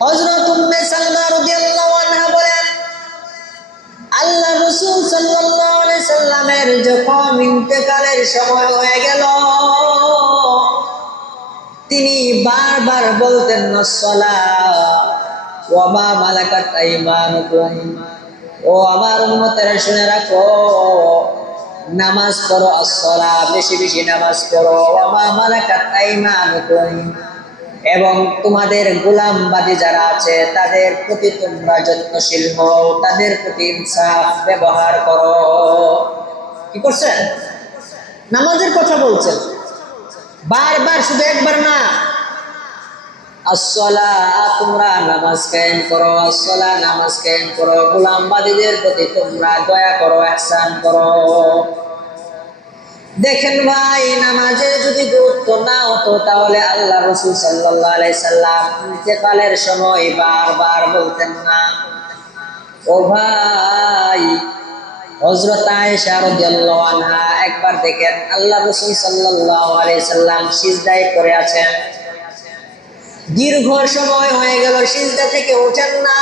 আল্লাহ তিনি বারবার বলতেন ও আমার উম্মতেরা, শুনে রাখো, নামাজ পড়ো আসসালা বেশি বেশি নামাজ পড়ো। ওয়া মা মালাকাত আইমানুকুম। এবং তোমাদের গোলামবাদী যারা আছে, তাদের প্রতি তোমরা যত্নশীল হও, তাদের প্রতি ইনসাফ ব্যবহার করো। কি করছেন? নামাজের কথা বলছেন। বারবার শুধু একবার না। আসলা তোমরা নামাজ কায়েম করো আসলা নামাজ কায়েম করো। গোলামবাদীদের প্রতি তোমরা দয়া করো ihsan করো। দেখেন ভাই, নামাজে যদি গুরুত্ব না হতো, তাহলে আল্লাহ রসুল সাল্লাহ সময় বারবার বলতেন না। ও ভাই একবার দেখেন আল্লাহ রসুল সাল্লাম সিজদায় পড়ে আছেন। দীর্ঘ সময় হয়ে গেল, সিজদা থেকে ওঠেন না।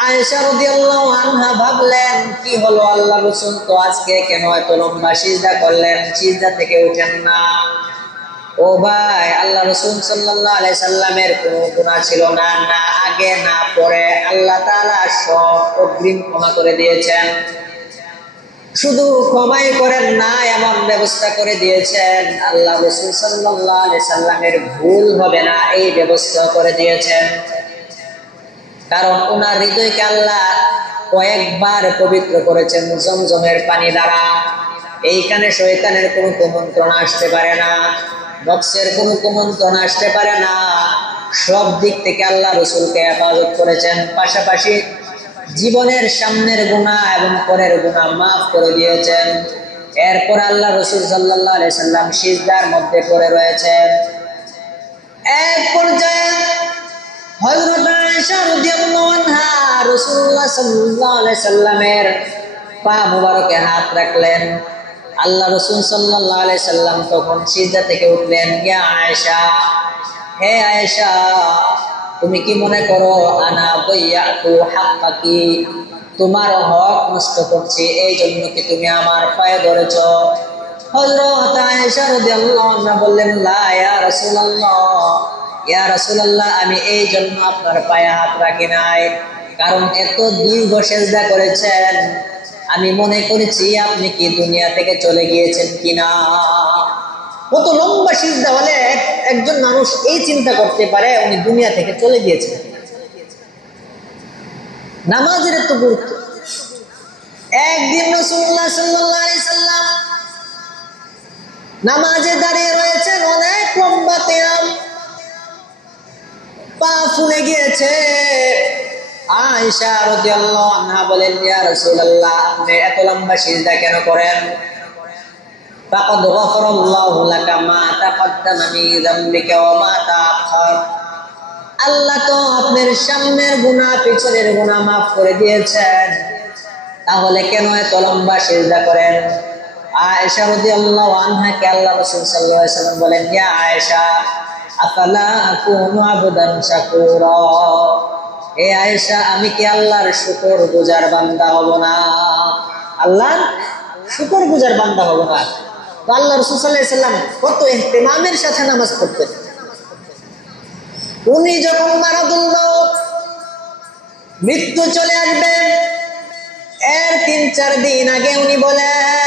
আয়েশা রাদিয়াল্লাহু আনহা ভাবলেন, কি হলো আল্লাহ রসুল? তো আজকে কেন এত লম্বা সিজদা করলেন? সিজদা থেকে ওঠেন না। ও ভাই, আল্লাহ রসুল সাল্লাল্লাহু আলাইহি সাল্লামের কোনো গুনাহ ছিল না না আগে, না পরে আল্লাহ তাআলা সব অগ্রিম ক্ষমা করে দিয়েছেন। শুধু ক্ষমাই করেন না, এমন ব্যবস্থা করে দিয়েছেন। আল্লাহ রসুল সাল্লাল্লাহু আলাইহি সাল্লামের ভুল হবে না, এই ব্যবস্থা করে দিয়েছেন। কারণ ওনার হৃদয়কে আল্লাহ কয়েকবার পবিত্র করেছেন জমজমের পানি দ্বারা। এইখানে শয়তানের কোনো কুমন্ত্রণা আসতে পারে না, নফসের কোনো কুমন্ত্রণা আসতে পারে না। সব দিক থেকে আল্লাহ রসুলকে হেফাজত করেছেন। পাশাপাশি জীবনের সামনের গুণা এবং পরের গুণা মাফ করে দিয়েছেন। এরপর আল্লাহ রসুল সাল্লাহ সাল্লাম সিজদার মধ্যে পড়ে রয়েছেন। এক পর্যায়ে হযরত আয়েশা রাদিয়াল্লাহু আনহা রাসূলুল্লাহ সাল্লাল্লাহু আলাইহি সাল্লামের পা মুবারকে হাত রাখলেন। আল্লাহ রাসূল সাল্লাল্লাহু আলাইহি সাল্লাম তখন সিজদা থেকে উঠলেন, ইয়া আয়েশা, হে আয়েশা, তুমি কি মনে করো, আনা বইয়াতু হাক্কাকি? তোমার হক নষ্ট করছি এই জন্য কি তুমি আমার পায়ে ধরেছ? হযরত আয়েশা রাদিয়াল্লাহু আনহা বললেন, লা ইয়া রাসূলুল্লাহ। ইয়া রাসূলুল্লাহ, আমি এই জন্য আপনার পায়ে হাত রাখি নাই। কারণ এত দীর্ঘ সেজদা করেছেন। আমি মনে করেছি আপনি কি দুনিয়া থেকে চলে গিয়েছেন কিনা। কত লম্বা সিজদা হলে একজন মানুষ এই চিন্তা করতে পারে, উনি দুনিয়া থেকে চলে গিয়েছেন। নামাজের এত গুরুত্ব। একদিন আলাইহি সাল্লাম নামাজে দাঁড়িয়ে রয়েছেন অনেক লম্বা তেরাম পা ফুলে গিয়েছে। রাদিয়াল্লাহু আনহা বলেন, ইয়া রাসূলুল্লাহ, আপনি এত লম্বা সিজদা কেন করেন? আল্লাহ তো আপনার সামনের গুনাহ, পিছনের গুনাহ মাফ করে দিয়েছেন। তাহলে কেন এত লম্বা সিজদা করেন? আয়েশা রাদিয়াল্লাহু আল্লাহ রাসূল সাল্লাল্লাহু আলাইহি সাল্লাম বলেন, ইয়া আয়েশা আমি কি আল্লাহর শুকর গুজার বান্দা হব না? আল্লাহ শুকর গুজার বান্দা হব না। তো আল্লাহ রসুল সাল্লাহ সাল্লাম কত ইহতেমামের সাথে নামাজ পড়তেন। উনি যখন মারাদুল মাউত, মৃত্যু চলে আসবেন এর তিন চার দিন আগে উনি বলেন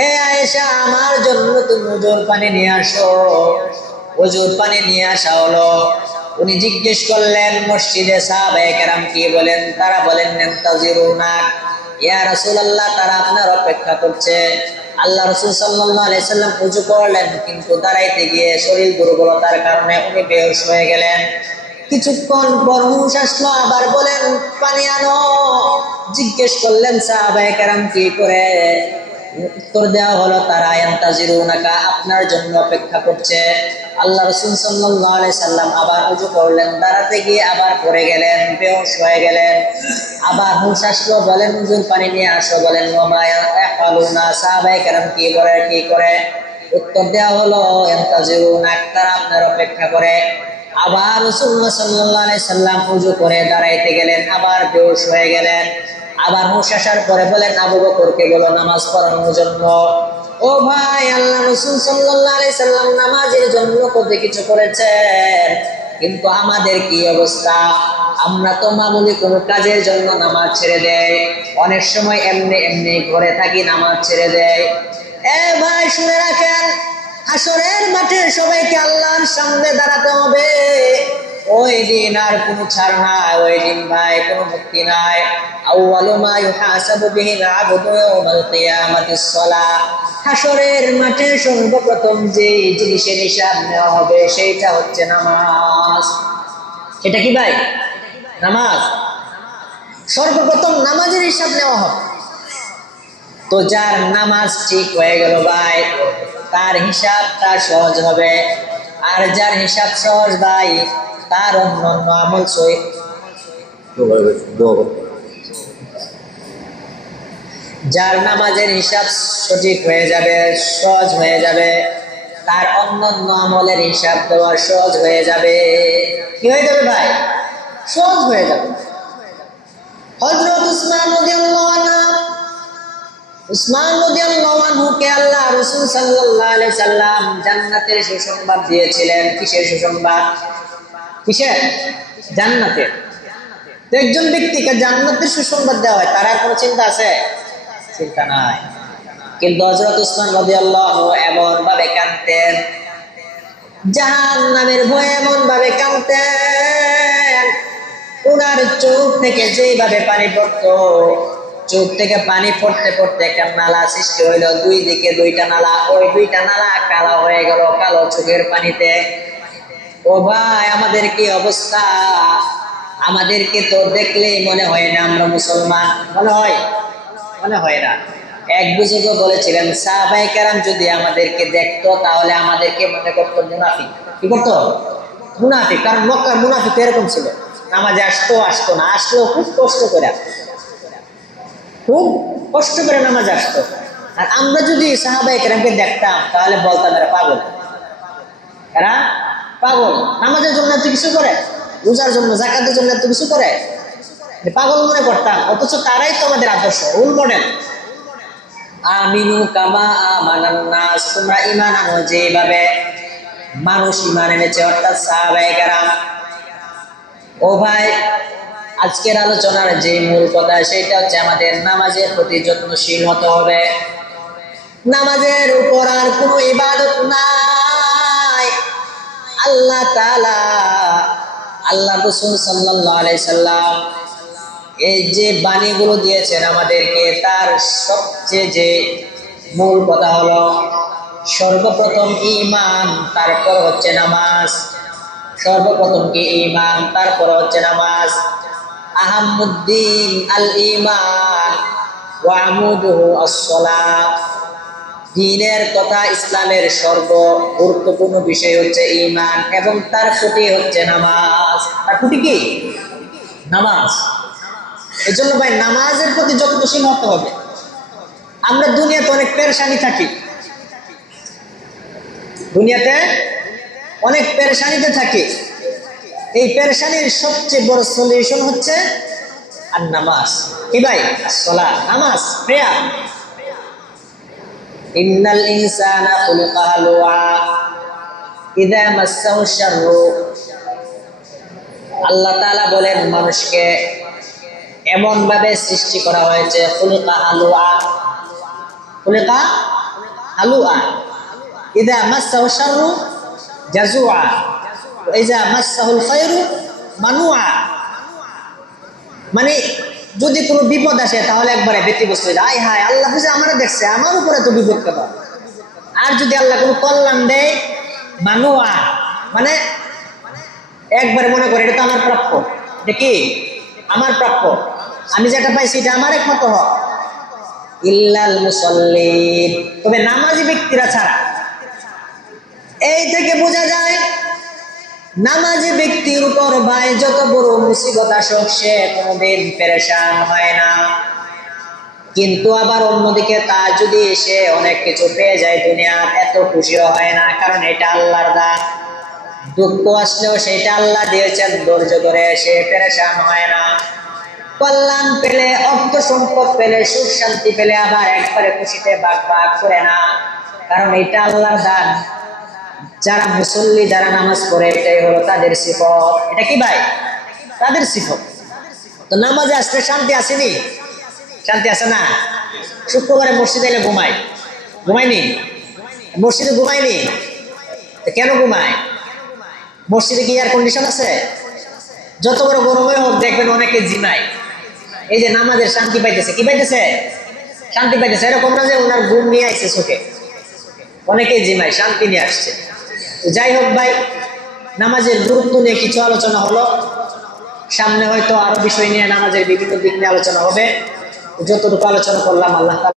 হে আয়েশা, আমার জন্য তুমি ওজোর পানি নিয়ে আসো। ওজোর পানি নিয়ে আসা হলো। উনি জিজ্ঞেস করলেন, মসজিদে সাহাবায়ে কেরাম কি বলেন? তারা বলেন ইয়া রাসূলুল্লাহ, তারা আপনার অপেক্ষা করছে। আল্লাহ রসুল সাল্লাম উজু করলেন, কিন্তু দাঁড়াইতে গিয়ে শরীর দুর্বলতার কারণে উনি বেহুশ হয়ে গেলেন। কিছুক্ষণ পর হুঁশ আসলো, আবার বলেন, পানি আনো। জিজ্ঞেস করলেন, সাহাবায়ে কেরাম কি করে? উত্তর দেওয়া হলো, তারা ইয়ান্তাজিরুনাকা, আপনার জন্য অপেক্ষা করছে। আল্লাহ রাসূল আলাইহি সাল্লাম আবার উজু করলেন, দাঁড়াতে গিয়ে আবার পড়ে গেলেন, বেহুশ হয়ে গেলেন। আবার হুঁশ আসলো, বলেন, হুজুর, পানি নিয়ে আসো। বলেন, ওমা ইয়াফালুনা সাহাবায়ে কেরাম কি করে কি করে? উত্তর দেওয়া হলো এন্তাজিরুন তারা আপনার অপেক্ষা করে। আবার রসুল্লাহ সাল্লাহ সাল্লাম পুজো করে দাঁড়াইতে গেলেন, আবার বেউস হয়ে গেলেন। আবার হুঁশ আসার পরে বলেন, আবু বকরকে বলো, নামাজ পড়ানোর জন্য। ও ভাই, আল্লাহ রসুল সাল্লাহ সাল্লাম নামাজের জন্য কত কিছু করেছেন। কিন্তু আমাদের কি অবস্থা? আমরা তো মামুলি কোনো কাজের জন্য নামাজ ছেড়ে দেয় অনেক সময় এমনি এমনি ঘরে থাকি, নামাজ ছেড়ে দেয় এ ভাই, শুনে রাখেন, আসরের মাঠে সবাইকে আল্লাহর সামনে দাঁড়াতে হবে। ওই দিন আর কোনো ছাড় নাই, ওই দিন ভাই কোনো মুক্তি নাই। মাঠে সর্বপ্রথম যে জিনিসের হিসাব নেওয়া হবে সেইটা হচ্ছে নামাজ। কি ভাই? নামাজ। সর্বপ্রথম নামাজের হিসাব নেওয়া হবে। তো যার নামাজ ঠিক হয়ে গেল ভাই, তার হিসাবটা সহজ হবে। আর যার হিসাব সহজ ভাই তার অন্য অন্য আমল সই। যার নামাজের হিসাব সঠিক হয়ে যাবে, সহজ হয়ে যাবে, তার অন্য অন্য আমলের হিসাব দেওয়া সহজ হয়ে যাবে। কি হয়ে যাবে ভাই? সহজ হয়ে যাবে। হজরত উসমান উসমান আনহুকে আল্লাহ রাসূল আলাইহি সাল্লাম জান্নাতের সুসংবাদ দিয়েছিলেন। কিসের সুসংবাদ? কিসের? জান্নাতের। তো একজন ব্যক্তিকে জান্নাতের সুসংবাদ দেওয়া হয়, তার আর কোনো চিন্তা আছে? চিন্তা নাই। কিন্তু হজরত উসমান রাদিয়াল্লাহু এমন ভাবে কাঁদতেন জাহান নামের ভয়ে এমন ভাবে কাঁদতেন ওনার চোখ থেকে যেইভাবে পানি পড়তো, চোখ থেকে পানি পড়তে পড়তে একটা নালা সৃষ্টি হইল। দুই দিকে দুইটা নালা, ওই দুইটা নালা কালো হয়ে গেল, কালো চোখের পানিতে। ও ভাই, আমাদের কি অবস্থা? আমাদেরকে তো দেখলেই মনে হয় না আমরা মুসলমান। মনে হয়? মনে হয় না। এক বুজুর্গ বলেছিলেন সাহাবাই কারাম যদি আমাদেরকে দেখতো, তাহলে আমাদেরকে মনে করতো মুনাফিক। কি করতো? মুনাফিক, কারণ মক্কার মুনাফিক এরকম ছিল। নামাজে আসতো আসতো না। আসলেও খুব কষ্ট করে। খুব কষ্ট করে নামাজ আসতো। আর আমরা যদি সাহাবাই কেরামকে দেখতাম, তাহলে বলতাম এরা পাগল। এরা পাগল। নামাজের জন্য এত কিছু করে, রোজার জন্য জাকাতের জন্য এত কিছু করে। পাগল মনে করতাম, অথচ তারাই তো আমাদের আদর্শ রোল মডেল আমিনু আজকের আলোচনার যে মূল কথা সেটা হচ্ছে আমাদের নামাজের প্রতি যত্নশীল হতে হবে। নামাজের উপর আর কোনো ইবাদত নাই। আল্লাহ আল্লাহ রসুল সাল্লাম এই যে বাণীগুলো দিয়েছেন আমাদেরকে, তার সবচেয়ে যে মূল কথা হলো, সর্বপ্রথম ইমান তারপর হচ্ছে নামাজ। সর্বপ্রথম কি? ইমান তারপর হচ্ছে নামাজ। আহমুদ্দিন আল ইমান ওয়ামুদুহু as-সালাহ দিনের কথা ইসলামের সর্ব গুরুত্বপূর্ণ বিষয় হচ্ছে ইমান এবং তার প্রতি হচ্ছে নামাজ। তার প্রতি কি? নামাজ। এই জন্য ভাই, নামাজের প্রতি যত্নশীল হতে হবে। আমরা দুনিয়াতে অনেক পেরেশানি থাকি। দুনিয়াতে অনেক পেরেশানিতে থাকি। এই পেরেশানির সবচেয়ে বড় সলিউশন হচ্ছে আর নামাজ। কি ভাই? সলা নামাজ, প্রেয়ার। ইন্নাল ইনসানা খুলিকা হালুয়া। ইদা মাসসাহু শাররু। আল্লাহ তাআলা বলেন, মানুষকে এমন ভাবে সৃষ্টি করা হয়েছে, খুলিকা হালুয়া। খুলিকা হালুয়া। ইদা মাসসাহু শাররু জাজুয়া ইজা মাসসাহুল খায়রু, মানুয়া। মানে যদি কোনো বিপদ আসে, তাহলে একবারে ব্যতিগ্রস্ত হয়ে যায় আয় হায়, আল্লাহ যে আমার দেখছে, আমার উপরে তো বিপদ কেন? আর যদি আল্লাহ কোনো কল্যাণ দেয় মানুয়া মানে একবারে মনে করে, এটা তো আমার প্রাপ্য। দেখি আমার প্রাপ্য। আমি যেটা পাইছি, এটা আমার একমাত্র হক। ইল্লাল মুসল্লিন। তবে নামাজি ব্যক্তিরা ছাড়া, এই থেকে বোঝা যায় নামাজি ব্যক্তির উপর ভাই যত বড় মুসিবত আসুক, সে কোনোদিন পেরেশান হয় না। কিন্তু আবার অন্যদিকে তা যদি সে অনেক কিছু পেয়ে যায়, দুনিয়ার এত খুশিও হয় না, কারণ এটা আল্লাহর দান। দুঃখ আসলেও সেটা আল্লাহ দিয়েছেন, ধৈর্য ধরে সে পেরেশান হয় না। কল্যাণ পেলে, অর্থ সম্পদ পেলে, সুখ শান্তি পেলে আবার একবারে খুশিতে বাঘ বাঘ করে না। কারণ এটা আল্লাহর দান। যারা মুসল্লি, যারা নামাজ পড়ে, এটাই হলো তাদের সিফত। এটা কি ভাই? তাদের সিফত। তো নামাজে আসলে শান্তি আসেনি? শান্তি আছে না? শুক্রবারে মসজিদে এলে ঘুমাই ঘুমাইনি মসজিদে ঘুমাইনি তো কেন ঘুমায়? মসজিদে কি এয়ার কন্ডিশন আছে? যত বড় গরমে হোক, দেখবেন অনেকে জিমায়। এই যে নামাজের শান্তি পাইতেছে, কি পাইতেছে? শান্তি পাইতেছে। এরকম না যে ওনার ঘুম নিয়ে আসছে চোখে। অনেকেই জিমায়, শান্তি নিয়ে আসছে। যাই হোক ভাই, নামাজের গুরুত্ব নিয়ে কিছু আলোচনা হলো। সামনে হয়তো আরও বিষয় নিয়ে নামাজের বিভিন্ন দিক নিয়ে আলোচনা হবে। যতটুকু আলোচনা করলাম, আল্লাহ